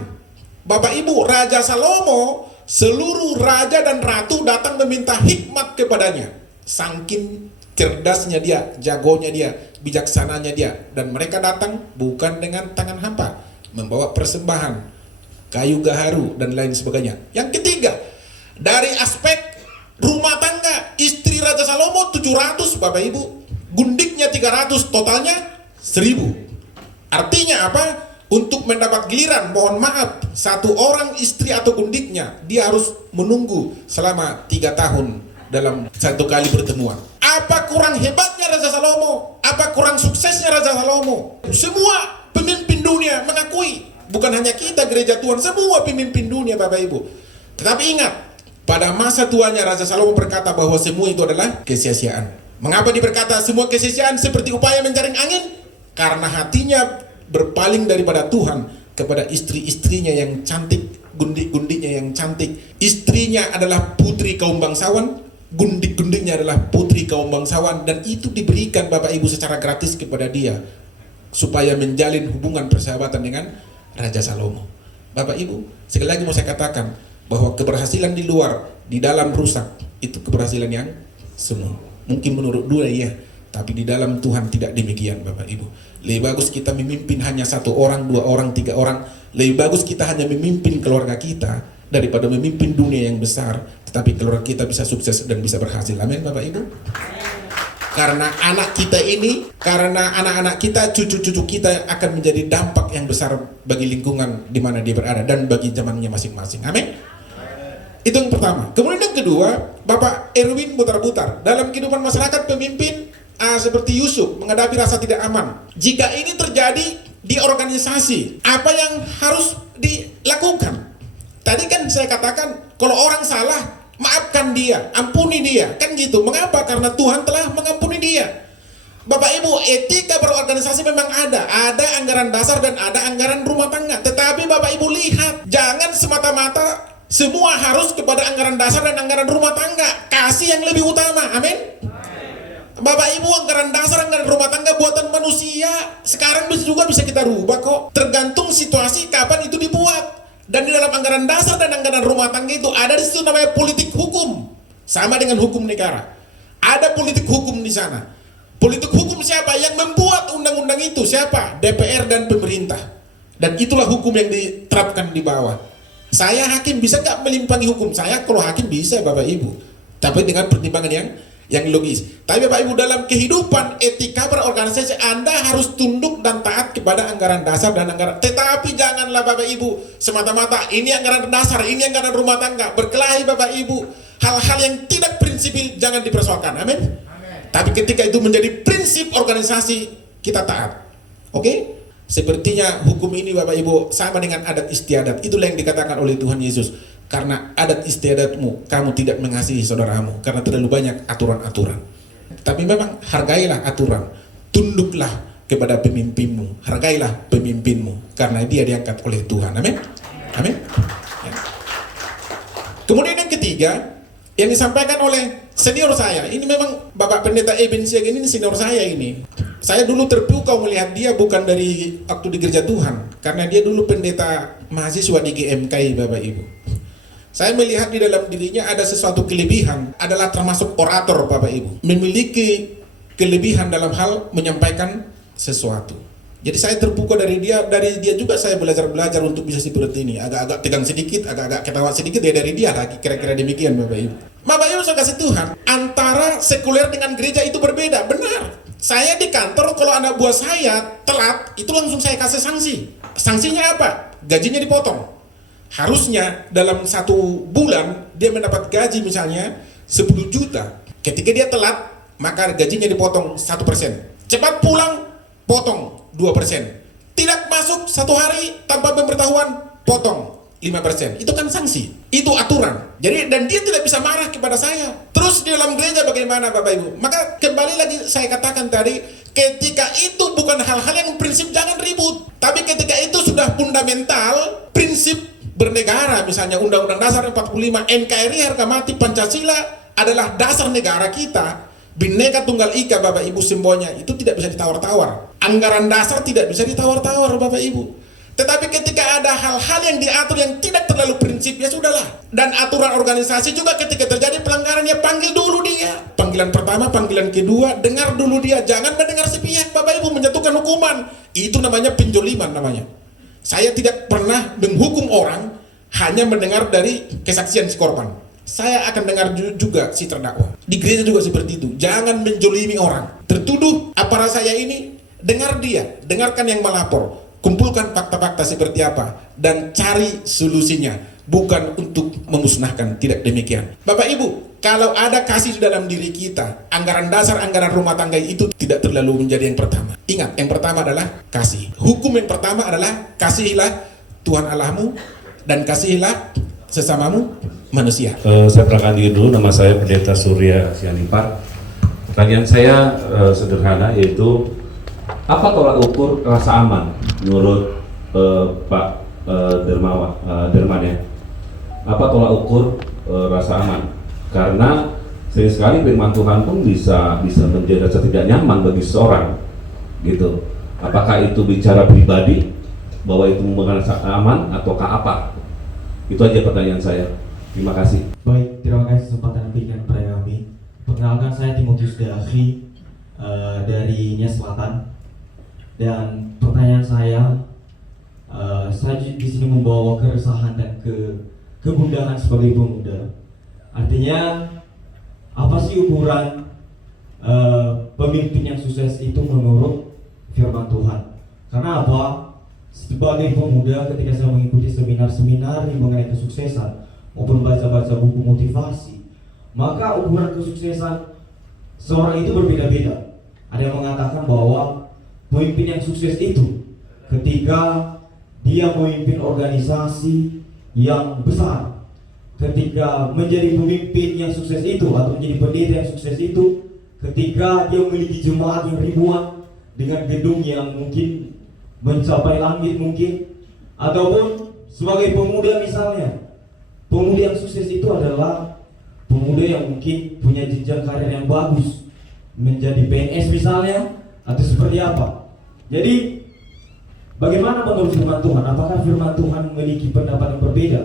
Bapak Ibu, Raja Salomo, seluruh raja dan ratu datang meminta hikmat kepadanya. Saking cerdasnya dia, jagonya dia, bijaksananya dia. Dan mereka datang bukan dengan tangan hampa, membawa persembahan, kayu gaharu dan lain sebagainya. Yang ketiga, dari aspek rumah tangga, istri Raja Salomo 700 Bapak Ibu, gundiknya 300, totalnya 1000. Artinya apa? Untuk mendapat giliran, mohon maaf, satu orang istri atau gundiknya, dia harus menunggu selama 3 tahun dalam satu kali pertemuan. Apa kurang hebatnya Raja Salomo? Apa kurang suksesnya Raja Salomo? Semua pemimpin dunia mengakui, bukan hanya kita gereja Tuhan, semua pemimpin dunia Bapak Ibu. Tetapi ingat, pada masa tuanya Raja Salomo berkata bahwa semua itu adalah kesia-siaan. Mengapa dia berkata semua kesia-siaan seperti upaya menjaring angin? Karena hatinya berpaling daripada Tuhan kepada istri-istrinya yang cantik, gundik-gundiknya yang cantik. Istrinya adalah putri kaum bangsawan, gundik-gundiknya adalah putri kaum bangsawan, dan itu diberikan Bapak Ibu secara gratis kepada dia supaya menjalin hubungan persahabatan dengan Raja Salomo. Bapak Ibu, sekali lagi mau saya katakan, bahwa keberhasilan di luar, di dalam rusak, itu keberhasilan yang semu. Mungkin menurut dua iya, tapi di dalam Tuhan tidak demikian Bapak Ibu. Lebih bagus kita memimpin hanya 1 orang, 2 orang, 3 orang. Lebih bagus kita hanya memimpin keluarga kita daripada memimpin dunia yang besar, tetapi keluarga kita bisa sukses dan bisa berhasil. Amin Bapak Ibu. Karena anak kita ini, karena anak-anak kita, cucu-cucu kita akan menjadi dampak yang besar bagi lingkungan di mana dia berada dan bagi zamannya masing-masing. Amin. Itu yang pertama. Kemudian yang kedua, Bapak Erwin putar-putar. Dalam kehidupan masyarakat, pemimpin seperti Yusuf menghadapi rasa tidak aman. Jika ini terjadi di organisasi, apa yang harus dilakukan? Tadi kan saya katakan, kalau orang salah, maafkan dia, ampuni dia, kan gitu. Mengapa? Karena Tuhan telah mengampuni dia. Bapak Ibu, etika berorganisasi memang ada anggaran dasar dan ada anggaran rumah tangga. Tetapi Bapak Ibu lihat, jangan semata-mata semua harus kepada anggaran dasar dan anggaran rumah tangga. Kasih yang lebih utama. Amin. Bapak Ibu, anggaran dasar, anggaran rumah tangga buatan manusia sekarang juga bisa kita rubah kok. Tergantung situasi kapan itu dibuat. Dan di dalam anggaran dasar dan anggaran rumah tangga itu ada di situ namanya politik hukum. Sama dengan hukum negara. Ada politik hukum di sana. Politik hukum siapa? Yang membuat undang-undang itu siapa? DPR dan pemerintah. Dan itulah hukum yang diterapkan di bawah. Saya hakim bisa nggak melimpangi hukum? Saya kalau hakim bisa Bapak Ibu. Tapi dengan pertimbangan yang logis. Tapi Bapak Ibu, dalam kehidupan etika berorganisasi Anda harus tunduk dan taat kepada anggaran dasar dan anggaran. Tetapi janganlah Bapak Ibu semata-mata ini anggaran dasar, ini anggaran rumah tangga. Berkelahi Bapak Ibu. Hal-hal yang tidak prinsipil jangan dipersoalkan. Amin. Tapi ketika itu menjadi prinsip organisasi, kita taat. Oke? Sepertinya hukum ini Bapak Ibu sama dengan adat istiadat. Itulah yang dikatakan oleh Tuhan Yesus. Karena adat istiadatmu, kamu tidak mengasihi saudaramu. Karena terlalu banyak aturan-aturan. Tapi memang hargailah aturan. Tunduklah kepada pemimpinmu. Hargailah pemimpinmu. Karena dia diangkat oleh Tuhan. Amin. Amin. Ya. Kemudian yang ketiga, yang disampaikan oleh senior saya. Ini memang Bapak Pendeta Eben Siag ini senior saya ini. Saya dulu terpukau melihat dia bukan dari waktu di gereja Tuhan. Karena dia dulu pendeta mahasiswa di GMKI Bapak Ibu. Saya melihat di dalam dirinya ada sesuatu kelebihan. Adalah termasuk orator Bapak Ibu. Memiliki kelebihan dalam hal menyampaikan sesuatu. Jadi saya terpukau dari dia juga saya belajar untuk bisa seperti ini. Agak-agak tegang sedikit, agak-agak ketawa sedikit ya dari dia lagi. Kira-kira demikian Bapak Ibu. Bapak Ibu saya kasih Tuhan. Antara sekuler dengan gereja itu berbeda. Benar. Saya di kantor kalau anak buah saya telat, itu langsung saya kasih sanksi. Sanksinya apa? Gajinya dipotong. Harusnya dalam 1 bulan dia mendapat gaji misalnya 10 juta. Ketika dia telat, maka gajinya dipotong 1%. Cepat pulang, potong 2%. Tidak masuk 1 hari tanpa pemberitahuan, potong 5%. Itu kan sanksi. Itu aturan. Jadi dan dia tidak bisa marah kepada saya. Terus di dalam gereja bagaimana Bapak Ibu? Maka kembali lagi saya katakan tadi, ketika itu bukan hal-hal yang prinsip jangan ribut. Tapi ketika itu sudah fundamental, prinsip bernegara, misalnya Undang-Undang Dasar 45, NKRI harga mati, Pancasila adalah dasar negara kita. Bhinneka Tunggal Ika Bapak Ibu sembonya itu tidak bisa ditawar-tawar. Anggaran dasar tidak bisa ditawar-tawar Bapak Ibu. Tetapi ketika ada hal-hal yang diatur yang tidak terlalu prinsip, ya sudahlah. Dan aturan organisasi juga ketika terjadi pelanggaran, ya panggil dulu dia. Panggilan pertama, panggilan kedua, dengar dulu dia. Jangan mendengar sepihak Bapak Ibu menjatuhkan hukuman. Itu namanya penjoliman namanya. Saya tidak pernah menghukum orang hanya mendengar dari kesaksian si korban. Saya akan dengar juga si terdakwa. Di gereja juga seperti itu. Jangan menjolimi orang. Tertuduh aparat saya ini, dengar dia, dengarkan yang melapor. Kumpulkan fakta-fakta seperti apa dan cari solusinya, bukan untuk memusnahkan, tidak demikian. Bapak Ibu, kalau ada kasih di dalam diri kita, anggaran dasar, anggaran rumah tangga itu tidak terlalu menjadi yang pertama. Ingat, yang pertama adalah kasih. Hukum yang pertama adalah kasihilah Tuhan Allahmu dan kasihilah sesamamu manusia. Saya perkenalkan diri dulu, nama saya Pendeta Surya Sianipar. Pertanyaan saya sederhana, yaitu apa tolak ukur rasa aman menurut Pak Derman ya? Apa tolak ukur rasa aman? Karena sering sekali firman Tuhan pun bisa menjadi rasa tidak nyaman bagi seseorang, gitu. Apakah itu bicara pribadi bahwa itu merupakan rasa aman ataukah apa? Itu aja pertanyaan saya. Terima kasih. Baik, terima kasih kesempatan diberikan kepada kami. Perkenalkan, saya Timotius Davi dari Nias Selatan. Dan pertanyaan saya di sini membawa keresahan dan kegundahan sebagai pemuda. Artinya, apa sih ukuran pemimpin yang sukses itu menurut firman Tuhan? Karena apa? Sebagai pemuda, ketika saya mengikuti seminar-seminar mengenai kesuksesan maupun baca-baca buku motivasi, maka ukuran kesuksesan seorang itu berbeda-beda. Ada yang mengatakan bahwa pemimpin yang sukses itu ketika dia memimpin organisasi yang besar, ketika menjadi pemimpin yang sukses itu atau menjadi pendeta yang sukses itu, ketika dia memiliki jemaat yang ribuan dengan gedung yang mungkin mencapai langit mungkin, ataupun sebagai pemuda misalnya, pemuda yang sukses itu adalah pemuda yang mungkin punya jenjang karir yang bagus, menjadi PNS misalnya, atau seperti apa. Jadi bagaimana menurut firman Tuhan? Apakah firman Tuhan memiliki pendapat yang berbeda?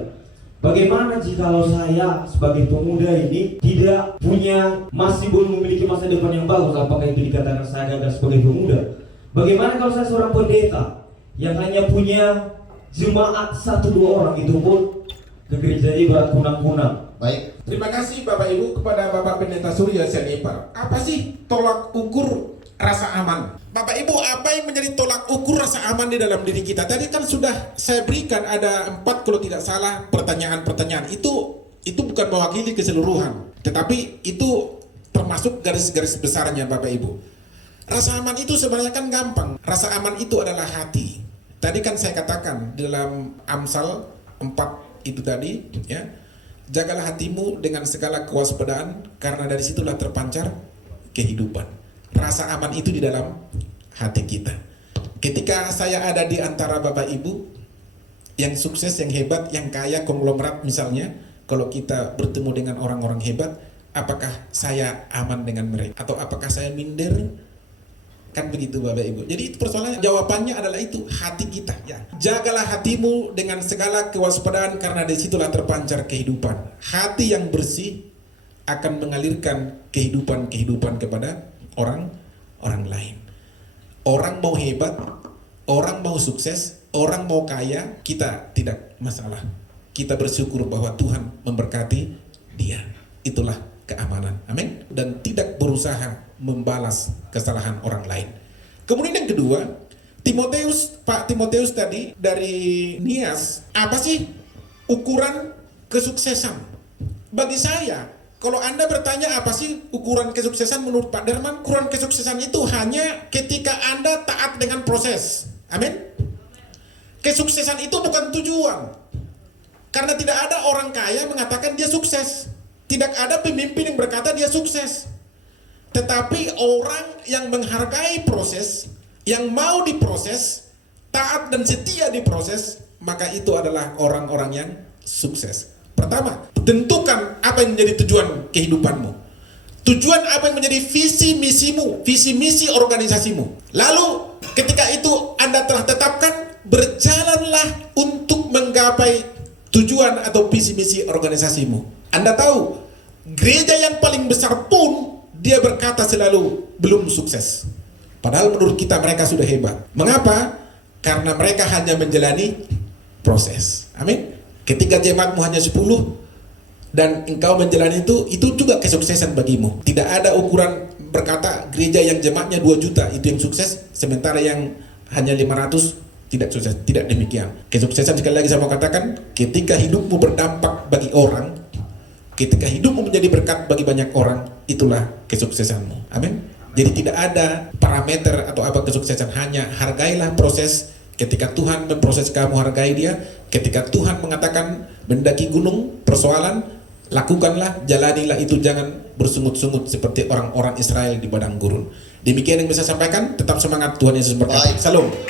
Bagaimana jikalau saya sebagai pemuda ini tidak punya, masih belum memiliki masa depan yang bagus? Apakah itu dikatakan saya gagal sebagai pemuda? Bagaimana kalau saya seorang pendeta yang hanya punya jemaat 1-2 orang, itu pun ke gerejanya berat kunang-kunang? Baik, Terima kasih Bapak Ibu kepada Bapak Pendeta Surya Sianipar. Apa sih tolak ukur rasa aman? Bapak Ibu, apa yang menjadi tolak ukur rasa aman di dalam diri kita? Tadi kan sudah saya berikan ada 4 kalau tidak salah pertanyaan-pertanyaan. Itu bukan mewakili keseluruhan, tetapi itu termasuk garis-garis besarnya Bapak Ibu. Rasa aman itu sebenarnya kan gampang. Rasa aman itu adalah hati. Tadi kan saya katakan dalam Amsal 4 itu tadi, ya. Jagalah hatimu dengan segala kewaspadaan, karena dari situlah terpancar kehidupan. Rasa aman itu di dalam hati kita. Ketika saya ada di antara Bapak Ibu yang sukses, yang hebat, yang kaya, konglomerat misalnya, kalau kita bertemu dengan orang-orang hebat, apakah saya aman dengan mereka? Atau apakah saya minder? Kan begitu Bapak Ibu. Jadi itu persoalannya, jawabannya adalah itu, hati kita, ya. Jagalah hatimu dengan segala kewaspadaan, karena dari situlah terpancar kehidupan. Hati yang bersih akan mengalirkan kehidupan kepada orang lain. Orang mau hebat, orang mau sukses, orang mau kaya, kita tidak masalah. Kita bersyukur bahwa Tuhan memberkati dia. Itulah keamanan. Amin. Dan tidak berusaha membalas kesalahan orang lain. Kemudian yang kedua, Pak Timotius tadi dari Nias, apa sih ukuran kesuksesan? Bagi saya, kalau Anda bertanya apa sih ukuran kesuksesan menurut Pak Derman, ukuran kesuksesan itu hanya ketika Anda taat dengan proses. Amin. Kesuksesan itu bukan tujuan. Karena tidak ada orang kaya mengatakan dia sukses. Tidak ada pemimpin yang berkata dia sukses. Tetapi orang yang menghargai proses, yang mau diproses, taat dan setia diproses, maka itu adalah orang-orang yang sukses. Pertama, tentukan apa yang menjadi tujuan kehidupanmu. Tujuan apa yang menjadi visi misimu, visi misi organisasimu. Lalu ketika itu Anda telah tetapkan, berjalanlah untuk menggapai tujuan atau visi misi organisasimu. Anda tahu, gereja yang paling besar pun dia berkata selalu belum sukses. Padahal menurut kita mereka sudah hebat. Mengapa? Karena mereka hanya menjalani proses. Amin. Ketika jemaatmu hanya 10 dan engkau menjalani itu juga kesuksesan bagimu. Tidak ada ukuran berkata gereja yang jemaatnya 2 juta itu yang sukses, sementara yang hanya 500 tidak sukses. Tidak demikian. Kesuksesan, sekali lagi saya mau katakan, ketika hidupmu berdampak bagi orang, ketika hidupmu menjadi berkat bagi banyak orang, itulah kesuksesanmu. Amin. Jadi tidak ada parameter atau apa kesuksesan, hanya hargailah proses. Ketika Tuhan memproses kamu, hargai dia. Ketika Tuhan mengatakan mendaki gunung, persoalan, lakukanlah, jalanilah itu, jangan bersungut-sungut seperti orang-orang Israel di padang gurun. Demikian yang bisa saya sampaikan. Tetap semangat, Tuhan Yesus berkati. Salam.